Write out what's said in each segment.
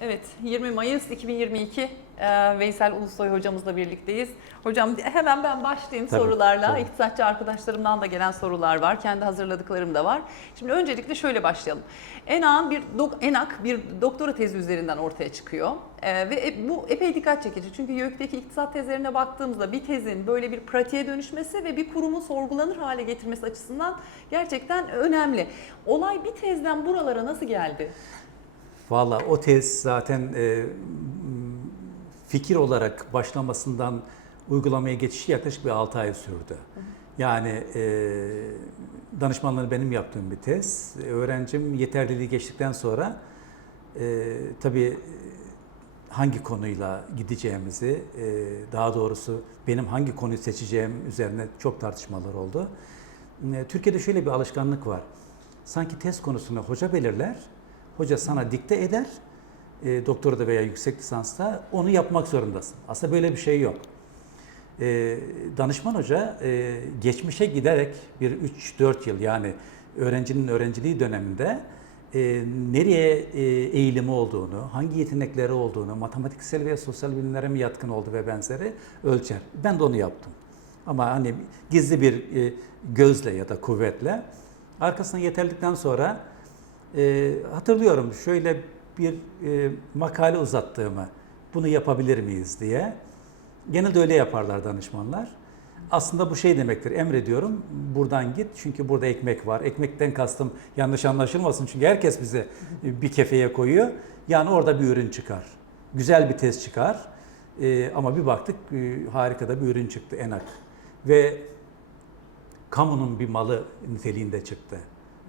Evet, 20 Mayıs 2022 e, Veysel Ulusoy hocamızla birlikteyiz. Hocam hemen ben başlayayım Tabii, sorularla. tabii. İktisatçı arkadaşlarımdan da gelen sorular var. Kendi hazırladıklarım da var. Şimdi öncelikle şöyle başlayalım. ENAK bir, ENAK bir doktora tezi üzerinden ortaya çıkıyor. E, ve e- bu epey dikkat çekici. Çünkü YÖK'teki iktisat tezlerine baktığımızda bir tezin böyle bir pratiğe dönüşmesi ve bir kurumu sorgulanır hale getirmesi açısından gerçekten önemli. Olay bir tezden buralara nasıl geldi? Valla o tez zaten e, fikir olarak başlamasından uygulamaya geçişi yaklaşık bir 6 ay sürdü. Yani e, danışmanlığını benim yaptığım bir tez. Öğrencim yeterliliği geçtikten sonra e, tabii hangi konuyla gideceğimizi, e, daha doğrusu benim hangi konuyu seçeceğim üzerine çok tartışmalar oldu. E, Türkiye'de şöyle bir alışkanlık var. Sanki test konusunu hoca belirler, hoca sana dikte eder, e, doktorada veya yüksek lisansta onu yapmak zorundasın. Aslında böyle bir şey yok. E, danışman hoca e, geçmişe giderek bir 3-4 yıl yani öğrencinin öğrenciliği döneminde e, nereye e, eğilimi olduğunu, hangi yetenekleri olduğunu, matematiksel veya sosyal bilimlere mi yatkın oldu ve benzeri ölçer. Ben de onu yaptım. Ama hani gizli bir e, gözle ya da kuvvetle arkasına yeterlikten sonra e, hatırlıyorum şöyle bir e, makale uzattığımı bunu yapabilir miyiz diye. Genelde öyle yaparlar danışmanlar. Aslında bu şey demektir. Emrediyorum buradan git çünkü burada ekmek var. Ekmekten kastım yanlış anlaşılmasın çünkü herkes bizi bir kefeye koyuyor. Yani orada bir ürün çıkar. Güzel bir test çıkar. Ee, ama bir baktık e, harika da bir ürün çıktı enak. Ve kamunun bir malı niteliğinde çıktı.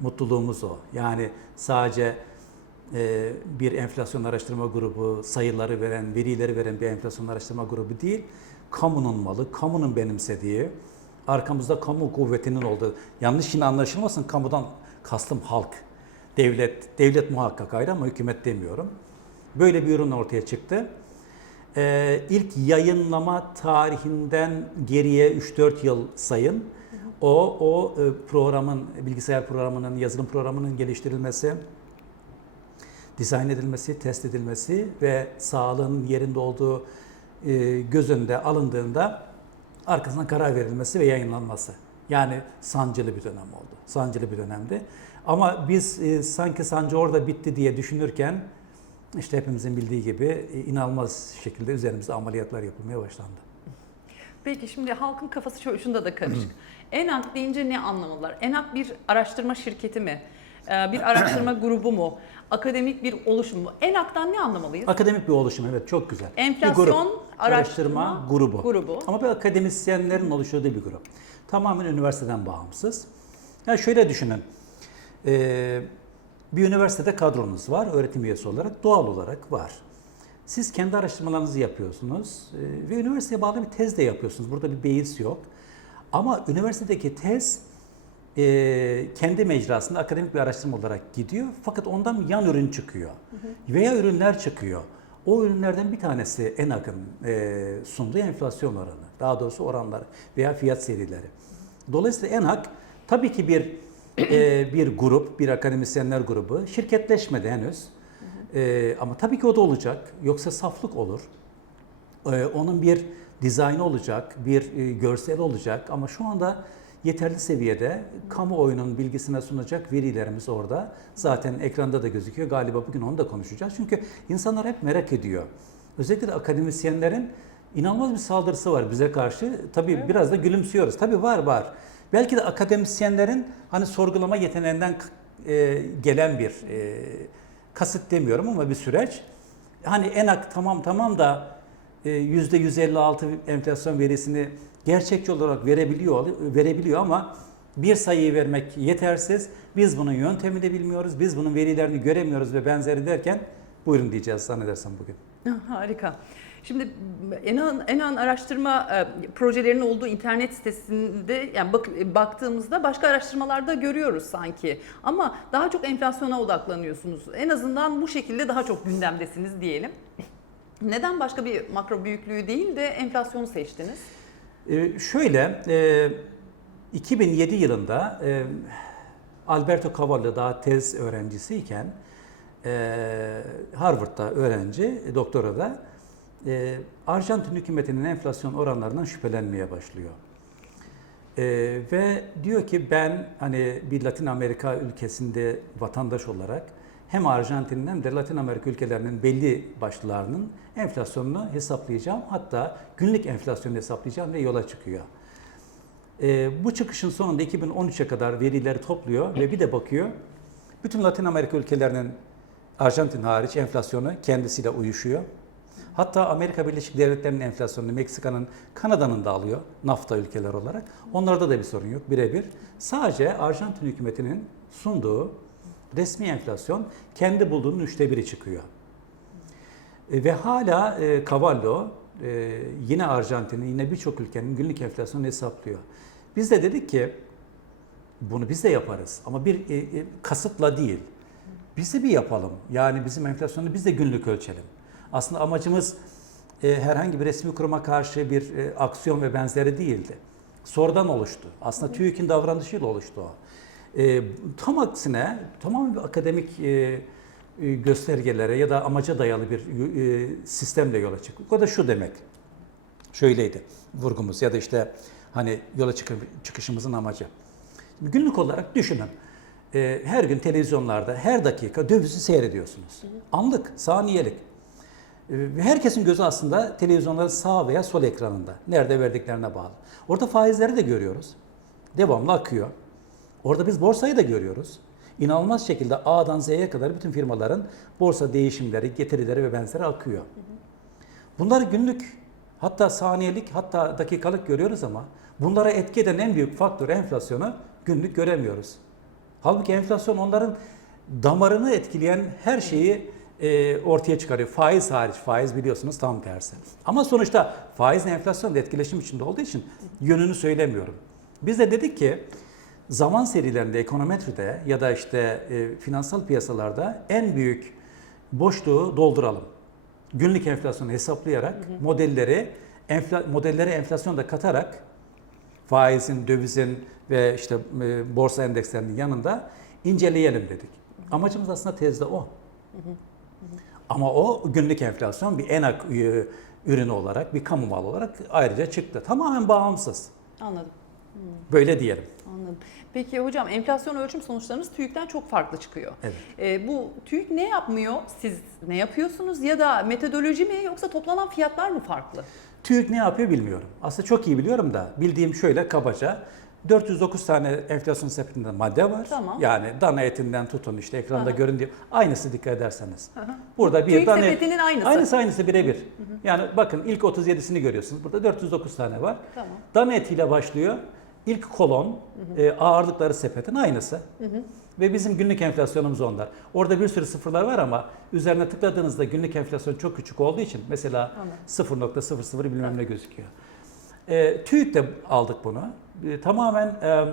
Mutluluğumuz o. Yani sadece e, bir enflasyon araştırma grubu, sayıları veren, verileri veren bir enflasyon araştırma grubu değil, kamunun malı, kamunun benimsediği, arkamızda kamu kuvvetinin olduğu, yanlış yine anlaşılmasın, kamudan kastım halk, devlet, devlet muhakkak ayrı ama hükümet demiyorum. Böyle bir ürün ortaya çıktı. Ee, ilk yayınlama tarihinden geriye 3-4 yıl sayın. O, o e, programın, bilgisayar programının, yazılım programının geliştirilmesi, dizayn edilmesi, test edilmesi ve sağlığın yerinde olduğu e, göz önünde alındığında arkasından karar verilmesi ve yayınlanması. Yani sancılı bir dönem oldu. Sancılı bir dönemdi. Ama biz e, sanki sancı orada bitti diye düşünürken işte hepimizin bildiği gibi e, inanılmaz şekilde üzerimizde ameliyatlar yapılmaya başlandı. Peki şimdi halkın kafası şu- şunda da karışık. ENAK deyince ne anlamalılar? ENAK bir araştırma şirketi mi? Ee, Bir araştırma grubu mu? Akademik bir oluşum mu? ENAK'tan ne anlamalıyız? Akademik bir oluşum evet çok güzel. Enflasyon bir grup, araştırma grubu. grubu. Ama bir akademisyenlerin oluşturduğu bir grup. Tamamen üniversiteden bağımsız. Yani şöyle düşünün. Ee, bir üniversitede kadronuz var öğretim üyesi olarak doğal olarak var. Siz kendi araştırmalarınızı yapıyorsunuz ee, ve üniversiteye bağlı bir tez de yapıyorsunuz. Burada bir beis yok. Ama üniversitedeki tez e, kendi mecrasında akademik bir araştırma olarak gidiyor. Fakat ondan yan ürün çıkıyor. Veya ürünler çıkıyor. O ürünlerden bir tanesi en akın e, sunduğu enflasyon oranı. Daha doğrusu oranlar veya fiyat serileri. Dolayısıyla ENHAK tabii ki bir e, bir grup, bir akademisyenler grubu. Şirketleşmedi henüz. E, ama tabii ki o da olacak. Yoksa saflık olur. Ee, onun bir dizaynı olacak, bir e, görsel olacak ama şu anda yeterli seviyede kamuoyunun bilgisine sunacak verilerimiz orada. Zaten ekranda da gözüküyor. Galiba bugün onu da konuşacağız. Çünkü insanlar hep merak ediyor. Özellikle de akademisyenlerin inanılmaz bir saldırısı var bize karşı. Tabii biraz da gülümsüyoruz. Tabii var var. Belki de akademisyenlerin hani sorgulama yeteneğinden e, gelen bir e, kasıt demiyorum ama bir süreç. Hani enak tamam tamam da %156 enflasyon verisini gerçekçi olarak verebiliyor verebiliyor ama bir sayıyı vermek yetersiz. Biz bunun yöntemini bilmiyoruz, biz bunun verilerini göremiyoruz ve benzeri derken buyurun diyeceğiz zannedersem bugün. Harika. Şimdi Enan, Enan araştırma e, projelerinin olduğu internet sitesinde yani bak, baktığımızda başka araştırmalarda görüyoruz sanki. Ama daha çok enflasyona odaklanıyorsunuz. En azından bu şekilde daha çok gündemdesiniz diyelim. Neden başka bir makro büyüklüğü değil de enflasyonu seçtiniz? Ee, şöyle, e, 2007 yılında e, Alberto Cavallo daha tez öğrencisiyken e, Harvard'da öğrenci, doktora da e, Arjantin hükümetinin enflasyon oranlarından şüphelenmeye başlıyor. E, ve diyor ki ben hani bir Latin Amerika ülkesinde vatandaş olarak hem Arjantin'in hem de Latin Amerika ülkelerinin belli başlılarının enflasyonunu hesaplayacağım. Hatta günlük enflasyonu hesaplayacağım ve yola çıkıyor. E, bu çıkışın sonunda 2013'e kadar verileri topluyor ve bir de bakıyor. Bütün Latin Amerika ülkelerinin Arjantin hariç enflasyonu kendisiyle uyuşuyor. Hatta Amerika Birleşik Devletleri'nin enflasyonunu Meksika'nın, Kanada'nın da alıyor NAFTA ülkeler olarak. Onlarda da bir sorun yok birebir. Sadece Arjantin hükümetinin sunduğu resmi enflasyon kendi bulduğunun üçte biri çıkıyor. E, Ve hala e, Cavallo e, yine Arjantin'in yine birçok ülkenin günlük enflasyonunu hesaplıyor. Biz de dedik ki bunu biz de yaparız ama bir e, e, kasıtla değil. Biz de bir yapalım. Yani bizim enflasyonu biz de günlük ölçelim. Aslında amacımız e, herhangi bir resmi kuruma karşı bir e, aksiyon ve benzeri değildi. Sonradan oluştu. Aslında TÜİK'in davranışıyla oluştu o. E, tam aksine tamamen bir akademik e, e, göstergelere ya da amaca dayalı bir e, sistemle yola çıktık. O da şu demek. Şöyleydi vurgumuz ya da işte hani yola çıkı- çıkışımızın amacı. Şimdi günlük olarak düşünün. E, her gün televizyonlarda her dakika dövizi seyrediyorsunuz. Anlık, saniyelik. E, herkesin gözü aslında televizyonların sağ veya sol ekranında. Nerede verdiklerine bağlı. Orada faizleri de görüyoruz. Devamlı akıyor. Orada biz borsayı da görüyoruz. İnanılmaz şekilde A'dan Z'ye kadar bütün firmaların borsa değişimleri, getirileri ve benzeri akıyor. Bunları günlük hatta saniyelik hatta dakikalık görüyoruz ama bunlara etki eden en büyük faktör enflasyonu günlük göremiyoruz. Halbuki enflasyon onların damarını etkileyen her şeyi e, ortaya çıkarıyor. Faiz hariç, faiz biliyorsunuz tam tersi. Ama sonuçta faizle enflasyon da etkileşim içinde olduğu için yönünü söylemiyorum. Biz de dedik ki zaman serilerinde, ekonometride ya da işte e, finansal piyasalarda en büyük boşluğu dolduralım. Günlük enflasyonu hesaplayarak modelleri enfla, modellere enflasyon da katarak faizin, dövizin ve işte e, borsa endekslerinin yanında inceleyelim dedik. Amacımız aslında tezde o. Ama o günlük enflasyon bir enak e, ürünü olarak, bir kamu malı olarak ayrıca çıktı. Tamamen bağımsız. Anladım. Böyle diyelim. Anladım. Peki hocam enflasyon ölçüm sonuçlarınız TÜİK'ten çok farklı çıkıyor. Evet. Ee, bu TÜİK ne yapmıyor? Siz ne yapıyorsunuz? Ya da metodoloji mi yoksa toplanan fiyatlar mı farklı? TÜİK ne yapıyor bilmiyorum. Aslında çok iyi biliyorum da bildiğim şöyle kabaca 409 tane enflasyon sepetinde madde var. Tamam. Yani dana etinden tutun işte ekranda Aha. görün diye. Aynısı dikkat ederseniz. Aha. Burada bir TÜİK dana sepetinin aynısı. Aynısı aynısı birebir. Yani bakın ilk 37'sini görüyorsunuz. Burada 409 tane var. Tamam. Dana etiyle başlıyor. İlk kolon e, ağırlıkları sepetin aynısı. Ve bizim günlük enflasyonumuz onlar. Orada bir sürü sıfırlar var ama üzerine tıkladığınızda günlük enflasyon çok küçük olduğu için mesela Anladım. 0.00 bilmem ne gözüküyor. E, TÜİK de aldık bunu. E, tamamen e,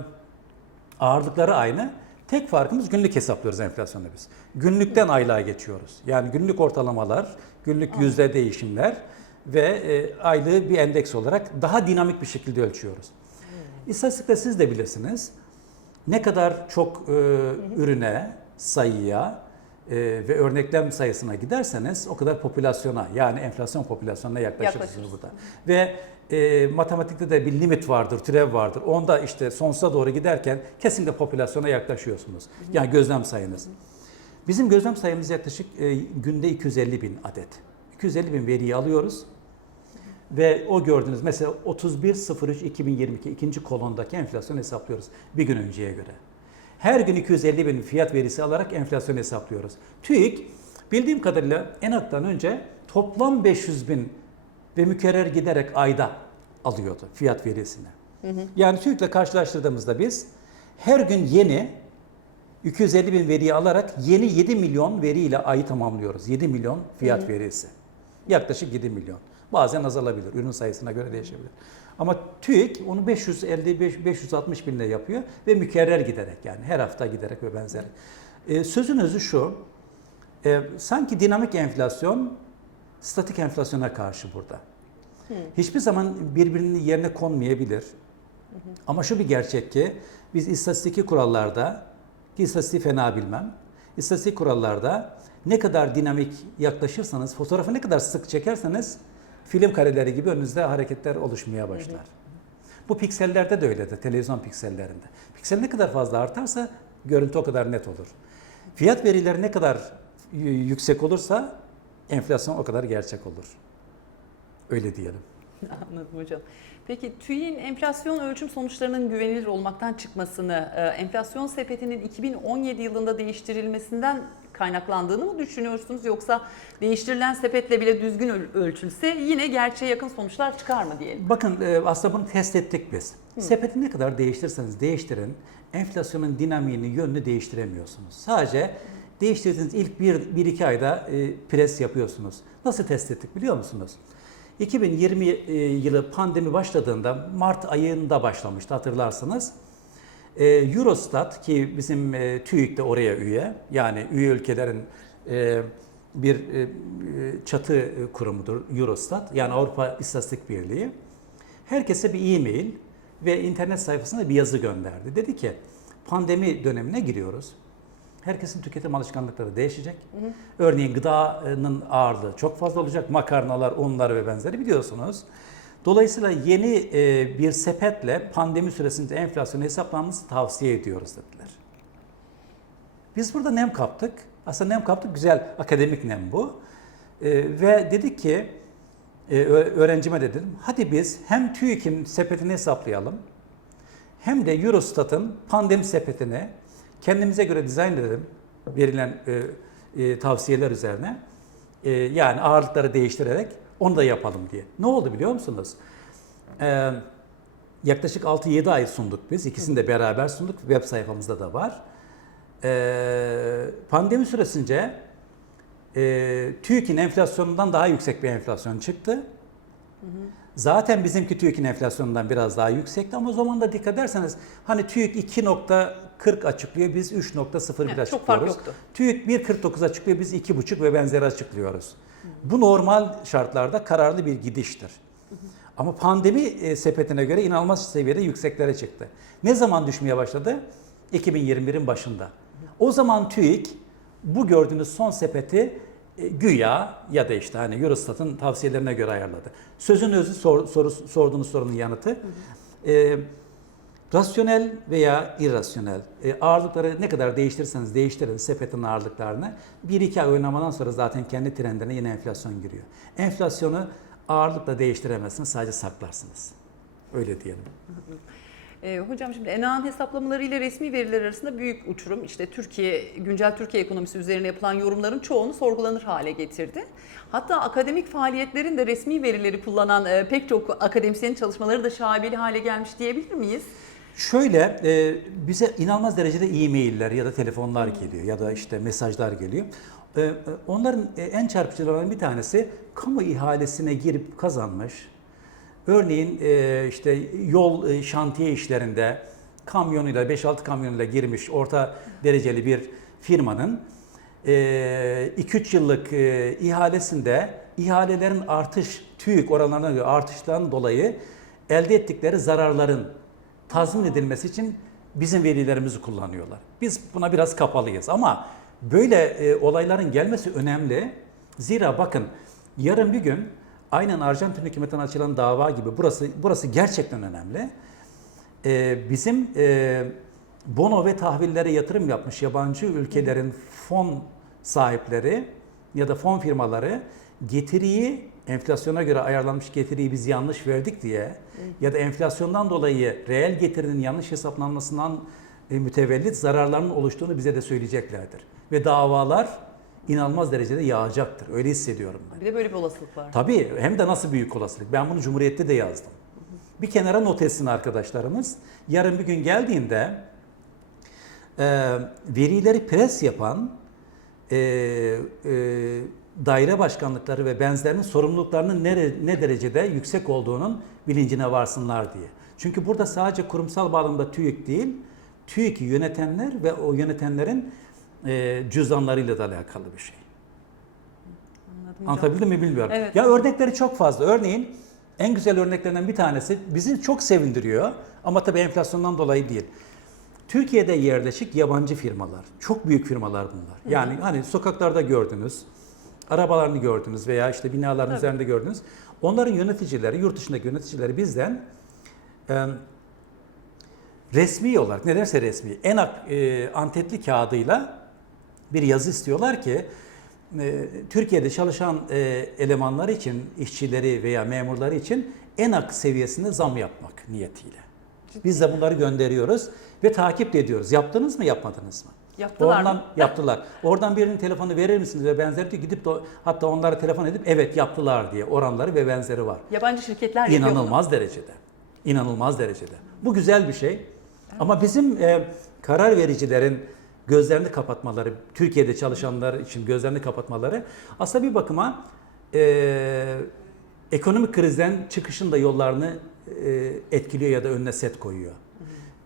ağırlıkları aynı. Tek farkımız günlük hesaplıyoruz enflasyonu biz. Günlükten aylığa geçiyoruz. Yani günlük ortalamalar, günlük yüzde değişimler ve e, aylığı bir endeks olarak daha dinamik bir şekilde ölçüyoruz. İstatistikte siz de bilirsiniz. Ne kadar çok e, ürüne, sayıya e, ve örneklem sayısına giderseniz o kadar popülasyona yani enflasyon popülasyonuna yaklaşırsınız burada. Ve e, matematikte de bir limit vardır, türev vardır. Onda işte sonsuza doğru giderken kesinlikle popülasyona yaklaşıyorsunuz. Yani gözlem sayınız. Bizim gözlem sayımız yaklaşık e, günde 250 bin adet. 250 bin veriyi alıyoruz. Ve o gördüğünüz mesela 31.03.2022 ikinci kolondaki enflasyon hesaplıyoruz bir gün önceye göre. Her gün 250 bin fiyat verisi alarak enflasyon hesaplıyoruz. TÜİK bildiğim kadarıyla ENAK'tan önce toplam 500 bin ve mükerrer giderek ayda alıyordu fiyat verisini. Yani TÜİK'le karşılaştırdığımızda biz her gün yeni 250 bin veriyi alarak yeni 7 milyon veriyle ayı tamamlıyoruz. 7 milyon fiyat verisi. Yaklaşık 7 milyon. Bazen azalabilir. Ürün sayısına göre değişebilir. Ama TÜİK onu 550 560 binle yapıyor ve mükerrer giderek yani her hafta giderek ve benzeri. Ee, sözün özü şu. e, sanki dinamik enflasyon statik enflasyona karşı burada. Hiçbir zaman birbirinin yerine konmayabilir. Ama şu bir gerçek ki biz istatistiki kurallarda ki istatistiği fena bilmem. İstatistik kurallarda Ne kadar dinamik yaklaşırsanız, fotoğrafı ne kadar sık çekerseniz film kareleri gibi önünüzde hareketler oluşmaya başlar. Bu piksellerde de öyledir, televizyon piksellerinde. Piksel ne kadar fazla artarsa görüntü o kadar net olur. Fiyat verileri ne kadar yüksek olursa enflasyon o kadar gerçek olur. Öyle diyelim. Anladım hocam. Peki TÜİ'nin enflasyon ölçüm sonuçlarının güvenilir olmaktan çıkmasını, e, enflasyon sepetinin 2017 yılında değiştirilmesinden kaynaklandığını mı düşünüyorsunuz yoksa değiştirilen sepetle bile düzgün öl- ölçülse yine gerçeğe yakın sonuçlar çıkar mı diyelim? Bakın e, aslında bunu test ettik biz. Sepeti ne kadar değiştirirseniz değiştirin, enflasyonun dinamiğini, yönünü değiştiremiyorsunuz. Sadece değiştirdiğiniz ilk bir, bir iki ayda e, pres yapıyorsunuz. Nasıl test ettik biliyor musunuz? 2020 e, yılı pandemi başladığında Mart ayında başlamıştı hatırlarsınız. E, Eurostat ki bizim e, TÜİK de oraya üye yani üye ülkelerin e, bir e, e, çatı kurumudur Eurostat yani Avrupa İstatistik Birliği. Herkese bir e-mail ve internet sayfasına bir yazı gönderdi. Dedi ki pandemi dönemine giriyoruz. Herkesin tüketim alışkanlıkları değişecek. Örneğin gıdanın ağırlığı çok fazla olacak. Makarnalar, unlar ve benzeri biliyorsunuz. Dolayısıyla yeni e, bir sepetle pandemi süresinde enflasyonu hesaplanması tavsiye ediyoruz dediler. Biz burada nem kaptık. Aslında nem kaptık, güzel akademik nem bu. E, ve dedik ki, e, öğrencime dedim, hadi biz hem TÜİK'in sepetini hesaplayalım, hem de Eurostat'ın pandemi sepetini kendimize göre dizayn edelim, verilen e, e, tavsiyeler üzerine. E, yani ağırlıkları değiştirerek onu da yapalım diye. Ne oldu biliyor musunuz? E, yaklaşık 6-7 ay sunduk biz. İkisini de beraber sunduk. Web sayfamızda da var. E, pandemi süresince e, TÜİK'in enflasyonundan daha yüksek bir enflasyon çıktı. Zaten bizimki TÜİK'in enflasyonundan biraz daha yüksekti ama o zaman da dikkat ederseniz hani TÜİK 2.40 açıklıyor biz 3.01 Evet, açıklıyoruz. çok fark yoktu. TÜİK 1.49 açıklıyor biz 2.5 ve benzeri açıklıyoruz. Bu normal şartlarda kararlı bir gidiştir. Ama pandemi e, sepetine göre inanılmaz seviyede yükseklere çıktı. Ne zaman düşmeye başladı? 2021'in başında. O zaman TÜİK bu gördüğünüz son sepeti e, güya ya da işte hani Eurostat'ın tavsiyelerine göre ayarladı. Sözün özü sor, soru, sorduğunuz sorunun yanıtı. E, rasyonel veya irrasyonel e, ağırlıkları ne kadar değiştirirseniz değiştirin sepetin ağırlıklarını bir iki ay oynamadan sonra zaten kendi trendine yine enflasyon giriyor. Enflasyonu ağırlıkla değiştiremezsiniz sadece saklarsınız. Öyle diyelim. E, hocam şimdi ENA'nın hesaplamaları ile resmi veriler arasında büyük uçurum. İşte Türkiye, güncel Türkiye ekonomisi üzerine yapılan yorumların çoğunu sorgulanır hale getirdi. Hatta akademik faaliyetlerin de resmi verileri kullanan e, pek çok akademisyenin çalışmaları da şaibeli hale gelmiş diyebilir miyiz? Şöyle e, bize inanılmaz derecede e-mailler ya da telefonlar geliyor ya da işte mesajlar geliyor. E, e, onların e, en çarpıcılarından bir tanesi kamu ihalesine girip kazanmış. Örneğin e, işte yol e, şantiye işlerinde kamyonuyla 5-6 kamyonuyla girmiş orta dereceli bir firmanın e, 2-3 yıllık e, ihalesinde ihalelerin artış TÜİK oranlarına göre artıştan dolayı elde ettikleri zararların tazmin edilmesi için bizim verilerimizi kullanıyorlar. Biz buna biraz kapalıyız ama böyle e, olayların gelmesi önemli. Zira bakın yarın bir gün aynen Arjantin hükümetinden açılan dava gibi burası burası gerçekten önemli. E, bizim e, bono ve tahvillere yatırım yapmış yabancı ülkelerin fon sahipleri ya da fon firmaları getiriyi enflasyona göre ayarlanmış getiriyi biz yanlış verdik diye ya da enflasyondan dolayı reel getirinin yanlış hesaplanmasından e, mütevellit zararların oluştuğunu bize de söyleyeceklerdir. Ve davalar inanılmaz derecede yağacaktır. Öyle hissediyorum ben. Bir de böyle bir olasılık var. Tabii hem de nasıl büyük olasılık. Ben bunu Cumhuriyet'te de yazdım. Bir kenara not etsin arkadaşlarımız. Yarın bir gün geldiğinde e, verileri pres yapan e, e, daire başkanlıkları ve benzerinin sorumluluklarının nere, ne derecede yüksek olduğunun bilincine varsınlar diye. Çünkü burada sadece kurumsal bağlamda TÜİK değil, TÜİK'i yönetenler ve o yönetenlerin e, cüzdanlarıyla da alakalı bir şey. Anladım. Anlatabildim mi bilmiyorum. Evet. Ya örnekleri çok fazla. Örneğin en güzel örneklerinden bir tanesi bizi çok sevindiriyor ama tabii enflasyondan dolayı değil. Türkiye'de yerleşik yabancı firmalar. Çok büyük firmalar bunlar. Yani hani sokaklarda gördünüz, arabalarını gördünüz veya işte binaların Tabii. üzerinde gördünüz. Onların yöneticileri, yurt dışındaki yöneticileri bizden e, resmi olarak, ne derse resmi, ENAK e, antetli kağıdıyla bir yazı istiyorlar ki e, Türkiye'de çalışan e, elemanlar için, işçileri veya memurları için ENAK seviyesinde zam yapmak niyetiyle. Biz de bunları gönderiyoruz ve takip de ediyoruz. Yaptınız mı, yapmadınız mı? Yaptılar Oradan mı? yaptılar. Oradan birinin telefonu verir misiniz ve benzeri diyor. Gidip de hatta onlara telefon edip evet yaptılar diye oranları ve benzeri var. Yabancı şirketler yapıyor bunu. İnanılmaz derecede. İnanılmaz derecede. Bu güzel bir şey. Ama bizim e, karar vericilerin gözlerini kapatmaları, Türkiye'de çalışanlar için gözlerini kapatmaları aslında bir bakıma e, ekonomik krizden çıkışın da yollarını e, etkiliyor ya da önüne set koyuyor.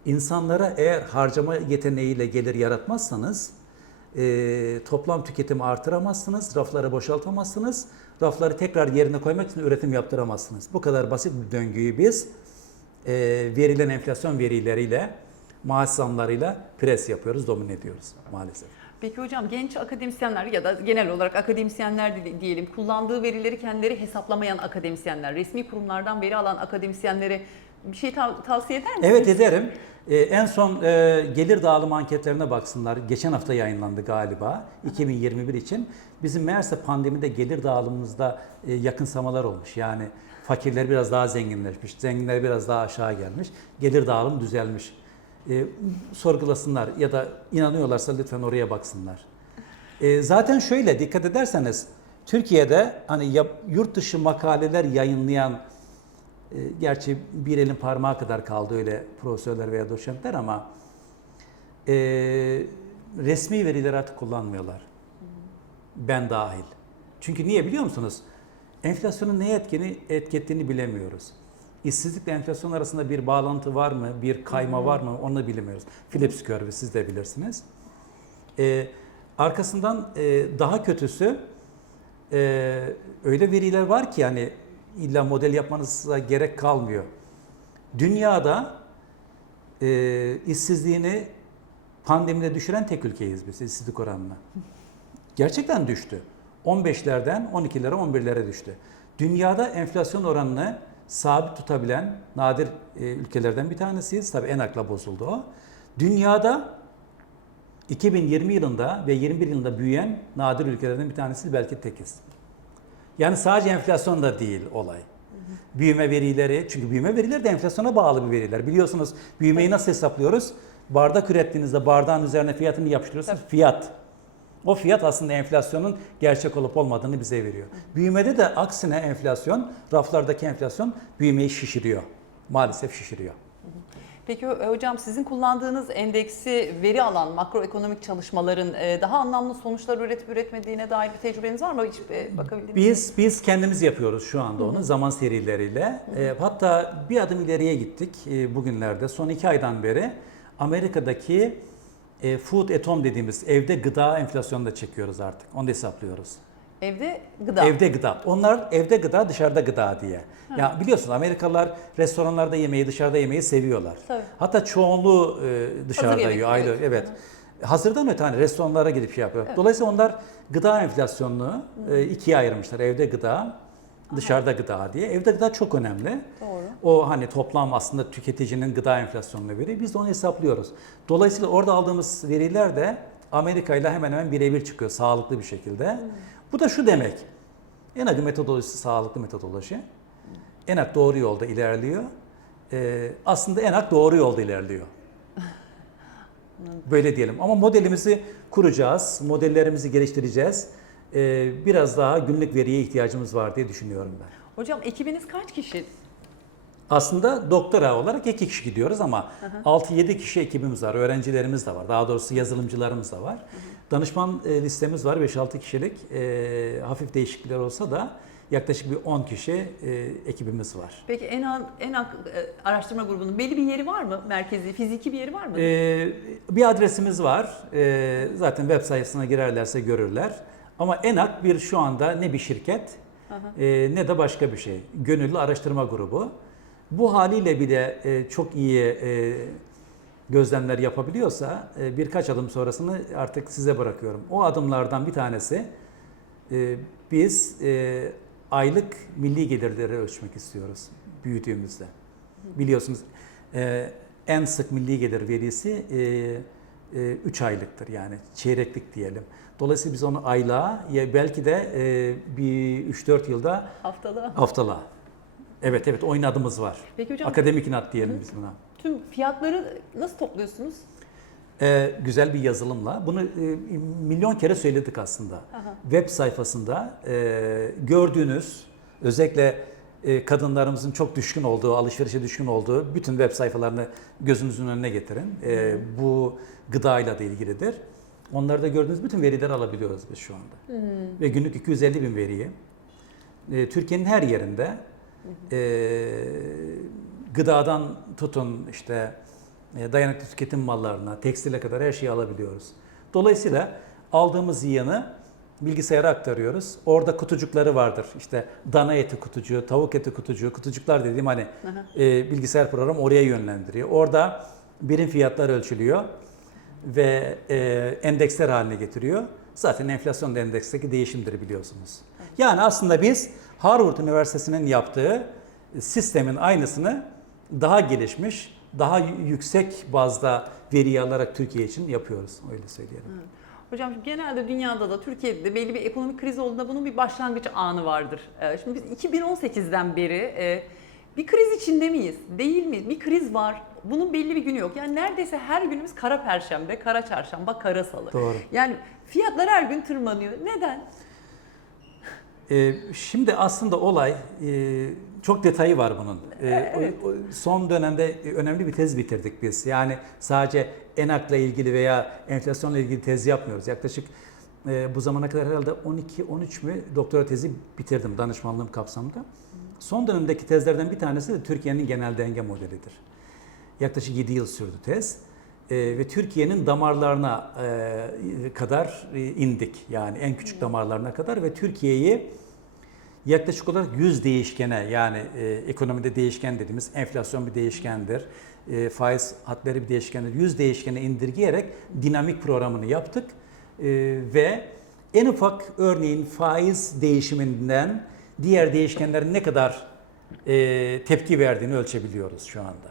İnsanlara eğer harcama yeteneğiyle gelir yaratmazsanız e, toplam tüketimi artıramazsınız, rafları boşaltamazsınız, rafları tekrar yerine koymak için üretim yaptıramazsınız. Bu kadar basit bir döngüyü biz e, verilen enflasyon verileriyle, maaş zamlarıyla pres yapıyoruz, domine ediyoruz maalesef. Peki hocam genç akademisyenler ya da genel olarak akademisyenler di- diyelim kullandığı verileri kendileri hesaplamayan akademisyenler, resmi kurumlardan veri alan akademisyenlere bir şey tav- tavsiye eder misiniz? Evet ederim. Ee, en son e, gelir dağılımı anketlerine baksınlar. Geçen hafta yayınlandı galiba 2021 için. Bizim meğerse pandemide gelir dağılımımızda e, yakınsamalar olmuş. Yani fakirler biraz daha zenginleşmiş, zenginler biraz daha aşağı gelmiş. Gelir dağılımı düzelmiş. E, sorgulasınlar ya da inanıyorlarsa lütfen oraya baksınlar. E, zaten şöyle dikkat ederseniz Türkiye'de hani yap- yurt dışı makaleler yayınlayan e, gerçi bir elin parmağı kadar kaldı öyle profesörler veya doçentler ama e, resmi verileri artık kullanmıyorlar. Ben dahil. Çünkü niye biliyor musunuz? Enflasyonun neye etkeni, etkettiğini bilemiyoruz. İşsizlikle enflasyon arasında bir bağlantı var mı, bir kayma var mı onu bilemiyoruz. Philips curve'ü siz de bilirsiniz. E, arkasından e, daha kötüsü e, öyle veriler var ki yani illa model yapmanıza gerek kalmıyor. Dünyada e, işsizliğini pandemide düşüren tek ülkeyiz biz işsizlik oranını. Gerçekten düştü. 15'lerden 12'lere 11'lere düştü. Dünyada enflasyon oranını sabit tutabilen nadir e, ülkelerden bir tanesiyiz. Tabii enakla bozuldu o. Dünyada 2020 yılında ve 21 yılında büyüyen nadir ülkelerden bir tanesi belki tekiz. Yani sadece enflasyon da değil olay. Büyüme verileri, çünkü büyüme verileri de enflasyona bağlı bir veriler. Biliyorsunuz büyümeyi nasıl hesaplıyoruz? Bardak ürettiğinizde bardağın üzerine fiyatını yapıştırıyorsunuz. Fiyat. O fiyat aslında enflasyonun gerçek olup olmadığını bize veriyor. Büyümede de aksine enflasyon, raflardaki enflasyon büyümeyi şişiriyor. Maalesef şişiriyor. Peki e, hocam sizin kullandığınız endeksi veri alan makroekonomik çalışmaların e, daha anlamlı sonuçlar üretip üretmediğine dair bir tecrübeniz var mı? Hiç e, bakabildiniz mi? Biz biz kendimiz yapıyoruz şu anda onu zaman serileriyle. E, hatta bir adım ileriye gittik bugünlerde. Son iki aydan beri Amerika'daki food at home dediğimiz evde gıda enflasyonunu da çekiyoruz artık. Onu da hesaplıyoruz. Evde gıda. Evde gıda. Onlar evde gıda, dışarıda gıda diye. Ya biliyorsunuz Amerikalılar restoranlarda yemeği, dışarıda yemeği seviyorlar. Tabii. Hatta çoğunluğu e, dışarıda yiyor. Ayrı, evet. evet. Hazırdan öte hani restoranlara gidip şey yapıyor. Dolayısıyla onlar gıda enflasyonunu e, ikiye ayırmışlar. Evde gıda, dışarıda gıda diye. Evde gıda çok önemli. Doğru. O hani toplam aslında tüketicinin gıda enflasyonunu veri. Biz de onu hesaplıyoruz. Dolayısıyla orada aldığımız veriler de Amerika ile hemen hemen birebir çıkıyor sağlıklı bir şekilde. Bu da şu demek. ENAG metodolojisi sağlıklı metodoloji. ENAG doğru yolda ilerliyor. Ee, aslında ENAG doğru yolda ilerliyor. Böyle diyelim. Ama modelimizi kuracağız, modellerimizi geliştireceğiz. Ee, biraz daha günlük veriye ihtiyacımız var diye düşünüyorum ben. Hocam ekibiniz kaç kişi? Aslında doktora olarak iki kişi gidiyoruz ama 6-7 kişi ekibimiz var, öğrencilerimiz de var. Daha doğrusu yazılımcılarımız da var. Danışman e, listemiz var 5-6 kişilik. E, hafif değişiklikler olsa da yaklaşık bir 10 kişi e, ekibimiz var. Peki en en e, araştırma grubunun belli bir yeri var mı? Merkezi, fiziki bir yeri var mı? E, bir adresimiz var. E, zaten web sayfasına girerlerse görürler. Ama ENAK bir şu anda ne bir şirket e, ne de başka bir şey. Gönüllü araştırma grubu. Bu haliyle bile e, çok iyi e, gözlemler yapabiliyorsa e, birkaç adım sonrasını artık size bırakıyorum. O adımlardan bir tanesi e, biz e, aylık milli gelirleri ölçmek istiyoruz büyüdüğümüzde. Biliyorsunuz e, en sık milli gelir verisi 3 aylıktır yani çeyreklik diyelim. Dolayısıyla biz onu aylığa ya belki de e, bir 3-4 yılda Haftalığa. haftalığa. Evet evet oynadığımız var. Peki hocam Akademik inat diyelim biz buna. tüm fiyatları nasıl topluyorsunuz? Ee, güzel bir yazılımla. Bunu e, milyon kere söyledik aslında. Aha. Web sayfasında e, gördüğünüz özellikle e, kadınlarımızın çok düşkün olduğu, alışverişe düşkün olduğu bütün web sayfalarını gözünüzün önüne getirin. E, bu gıdayla da ilgilidir. Onlarda gördüğünüz bütün verileri alabiliyoruz biz şu anda. Ve günlük 250 bin veriyi e, Türkiye'nin her yerinde e, gıdadan tutun işte e, dayanıklı tüketim mallarına, tekstile kadar her şeyi alabiliyoruz. Dolayısıyla aldığımız yığını bilgisayara aktarıyoruz. Orada kutucukları vardır. İşte dana eti kutucuğu, tavuk eti kutucuğu, kutucuklar dediğim hani e, bilgisayar programı oraya yönlendiriyor. Orada birim fiyatlar ölçülüyor ve e, endeksler haline getiriyor. Zaten enflasyon da endeksteki değişimdir biliyorsunuz. Yani aslında biz Harvard Üniversitesi'nin yaptığı sistemin aynısını daha gelişmiş, daha yüksek bazda veriyi alarak Türkiye için yapıyoruz. Öyle söyleyelim. Hocam şimdi genelde dünyada da Türkiye'de de belli bir ekonomik kriz olduğunda bunun bir başlangıç anı vardır. Ee, Şimdi biz 2018'den beri e, bir kriz içinde miyiz? Değil miyiz? Bir kriz var. Bunun belli bir günü yok. Yani neredeyse her günümüz kara perşembe, kara çarşamba, kara salı. Doğru. Yani fiyatlar her gün tırmanıyor. Neden? Ee, şimdi aslında olay e, çok detayı var bunun. Ee, o- Evet. o- son dönemde önemli bir tez bitirdik biz. Yani sadece ENAK'la ilgili veya enflasyonla ilgili tez yapmıyoruz. Yaklaşık e, bu zamana kadar herhalde 12-13 mü doktora tezi bitirdim danışmanlığım kapsamında. Son dönemdeki tezlerden bir tanesi de Türkiye'nin genel denge modelidir. Yaklaşık 7 yıl sürdü tez. Ee, ve Türkiye'nin damarlarına e, kadar e, indik. Yani en küçük damarlarına kadar ve Türkiye'yi yaklaşık olarak 100 değişkene yani e, ekonomide değişken dediğimiz enflasyon bir değişkendir. E, faiz hatları bir değişkendir. 100 değişkene indirgeyerek dinamik programını yaptık. E, ve en ufak örneğin faiz değişiminden diğer değişkenlerin ne kadar e, tepki verdiğini ölçebiliyoruz şu anda.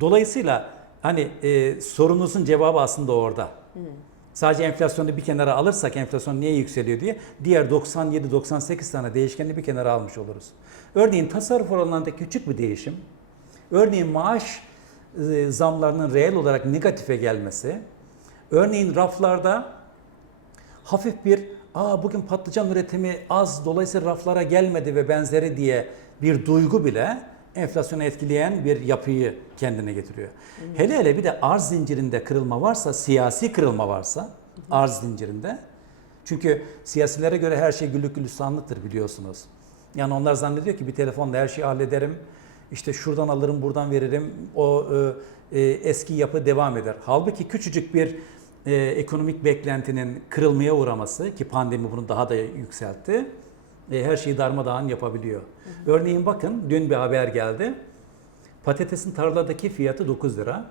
Dolayısıyla hani e, sorunuzun cevabı aslında orada. Sadece enflasyonu bir kenara alırsak enflasyon niye yükseliyor diye diğer 97-98 tane değişkeni bir kenara almış oluruz. Örneğin tasarruf oranlarında küçük bir değişim, örneğin maaş e, zamlarının reel olarak negatife gelmesi, örneğin raflarda hafif bir aa bugün patlıcan üretimi az dolayısıyla raflara gelmedi ve benzeri diye bir duygu bile enflasyonu etkileyen bir yapıyı kendine getiriyor. Hele hele bir de arz zincirinde kırılma varsa, siyasi kırılma varsa arz zincirinde çünkü siyasilere göre her şey güllük gülistanlıktır biliyorsunuz. Yani onlar zannediyor ki bir telefonla her şeyi hallederim. İşte şuradan alırım, buradan veririm. O e, e, eski yapı devam eder. Halbuki küçücük bir e, ekonomik beklentinin kırılmaya uğraması ki pandemi bunu daha da yükseltti. E, her şeyi darmadağın yapabiliyor. Örneğin bakın dün bir haber geldi. Patatesin tarladaki fiyatı 9 lira.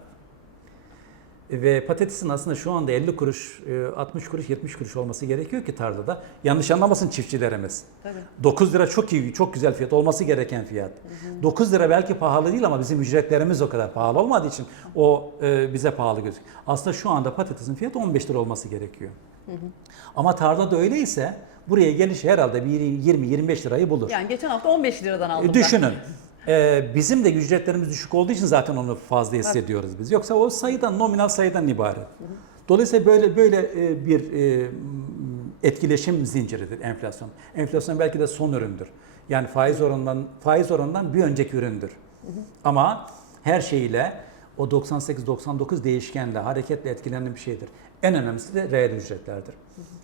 Ve patatesin aslında şu anda 50 kuruş, e, 60 kuruş, 70 kuruş olması gerekiyor ki tarlada. Yanlış anlamasın çiftçilerimiz. Tabii. 9 lira çok iyi, çok güzel fiyat olması gereken fiyat. 9 lira belki pahalı değil ama bizim ücretlerimiz o kadar pahalı olmadığı için o e, bize pahalı gözüküyor. Aslında şu anda patatesin fiyatı 15 lira olması gerekiyor. Ama tarlada öyleyse buraya geliş herhalde bir 20-25 lirayı bulur. Yani geçen hafta 15 liradan aldım E. Düşünün. Ee, bizim de ücretlerimiz düşük olduğu için zaten onu fazla hissediyoruz biz. Yoksa o sayıdan, nominal sayıdan ibaret. Dolayısıyla böyle böyle e, bir e, etkileşim zinciridir enflasyon. Enflasyon belki de son üründür. Yani faiz oranından faiz oranından bir önceki üründür. Ama her şeyle o 98-99 değişkenle, hareketle etkilenen bir şeydir. En önemlisi de reel ücretlerdir.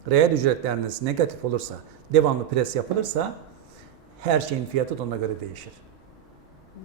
Reel ücretleriniz negatif olursa, devamlı pres yapılırsa her şeyin fiyatı da ona göre değişir.